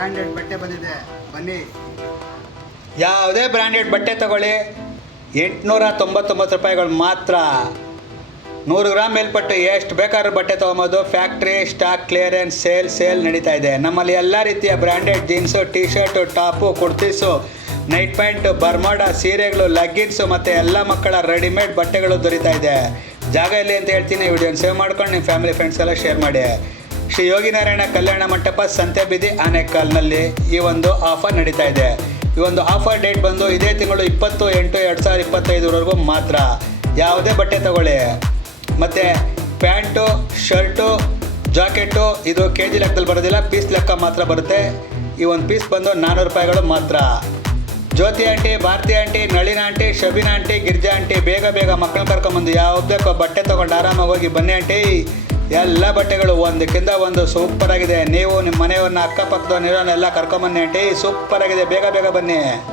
Branded ಬಟ್ಟೆ ಬಂದಿದೆ. ಬನ್ನಿ. ಯಾವುದೇ ಬ್ರ್ಯಾಂಡೆಡ್ ಬಟ್ಟೆ ತಗೊಳ್ಳಿ. ಎಂಟುನೂರ ತೊಂಬತ್ತೊಂಬತ್ತು ರೂಪಾಯಿಗಳು ಮಾತ್ರ. ನೂರು ಗ್ರಾಮ್ ಮೇಲ್ಪಟ್ಟು ಎಷ್ಟು ಬೇಕಾದ್ರೂ ಬಟ್ಟೆ ತೊಗೊಬೋದು. Factory, stock clearance, sale sale ನಡೀತಾ ಇದೆ. ನಮ್ಮಲ್ಲಿ ಎಲ್ಲ ರೀತಿಯ branded jeans T shirt top, kurtis, night pant, bermuda, ಸೀರೆಗಳು, ಲಗ್ಗಿನ್ಸು ಮತ್ತು ಎಲ್ಲ ಮಕ್ಕಳ ರೆಡಿಮೇಡ್ ಬಟ್ಟೆಗಳು ದೊರೀತಾ ಇದೆ. ಜಾಗ ಎಲ್ಲಿ ಅಂತ ಹೇಳ್ತೀನಿ. ವಿಡಿಯೋನ ಸೇವ್ ಮಾಡ್ಕೊಂಡು ನಿಮ್ಮ ಫ್ಯಾಮಿಲಿ, ಫ್ರೆಂಡ್ಸ್ ಎಲ್ಲ ಶೇರ್ ಮಾಡಿ. ಶ್ರೀ ಯೋಗಿನಾರಾಯಣ ಕಲ್ಯಾಣ ಮಂಟಪ ಸಂತೆಬೀದಿ ಆನೆಕಲ್ನಲ್ಲಿ ಈ ಒಂದು ಆಫರ್ ನಡೀತಾ ಇದೆ. ಈ ಒಂದು ಆಫರ್ ಡೇಟ್ ಬಂದು ಇದೇ ತಿಂಗಳು ಇಪ್ಪತ್ತು ಎಂಟು ಎರಡು ಸಾವಿರದ ಇಪ್ಪತ್ತೈದರವರೆಗೂ ಮಾತ್ರ. ಯಾವುದೇ ಬಟ್ಟೆ ತಗೊಳ್ಳಿ. ಮತ್ತು ಪ್ಯಾಂಟು, ಶರ್ಟು, ಜಾಕೆಟು, ಇದು ಕೆ ಜಿ ಲೆಕ್ಕದಲ್ಲಿ ಬರೋದಿಲ್ಲ, ಪೀಸ್ ಲೆಕ್ಕ ಮಾತ್ರ ಬರುತ್ತೆ. ಈ ಒಂದು ಪೀಸ್ ಬಂದು ನಾನ್ನೂರು ರೂಪಾಯಿಗಳು ಮಾತ್ರ. Jyoti aunty, Bharati aunty, Nalina aunty, Shabina aunty, Girja aunty, ಬೇಗ ಬೇಗ ಮಕ್ಕಳನ್ನ ಕರ್ಕೊಂಬಂದು ಬೇಕೋ ಬಟ್ಟೆ ತೊಗೊಂಡು ಆರಾಮಾಗಿ ಹೋಗಿ ಬನ್ನಿ ಆಂಟಿ. ಎಲ್ಲ ಬಟ್ಟೆಗಳು ಒಂದಕ್ಕಿಂತ ಒಂದು ಸೂಪರ್ ಆಗಿದೆ ನೀವು ನಿಮ್ಮ ಮನೆಯವ್ರನ್ನ ನೀರನ್ನೆಲ್ಲ ಕರ್ಕೊಂಬನ್ನಿ ಆಂಟಿ. ಸೂಪರ್ ಆಗಿದೆ ಬೇಗ ಬೇಗ ಬನ್ನಿ.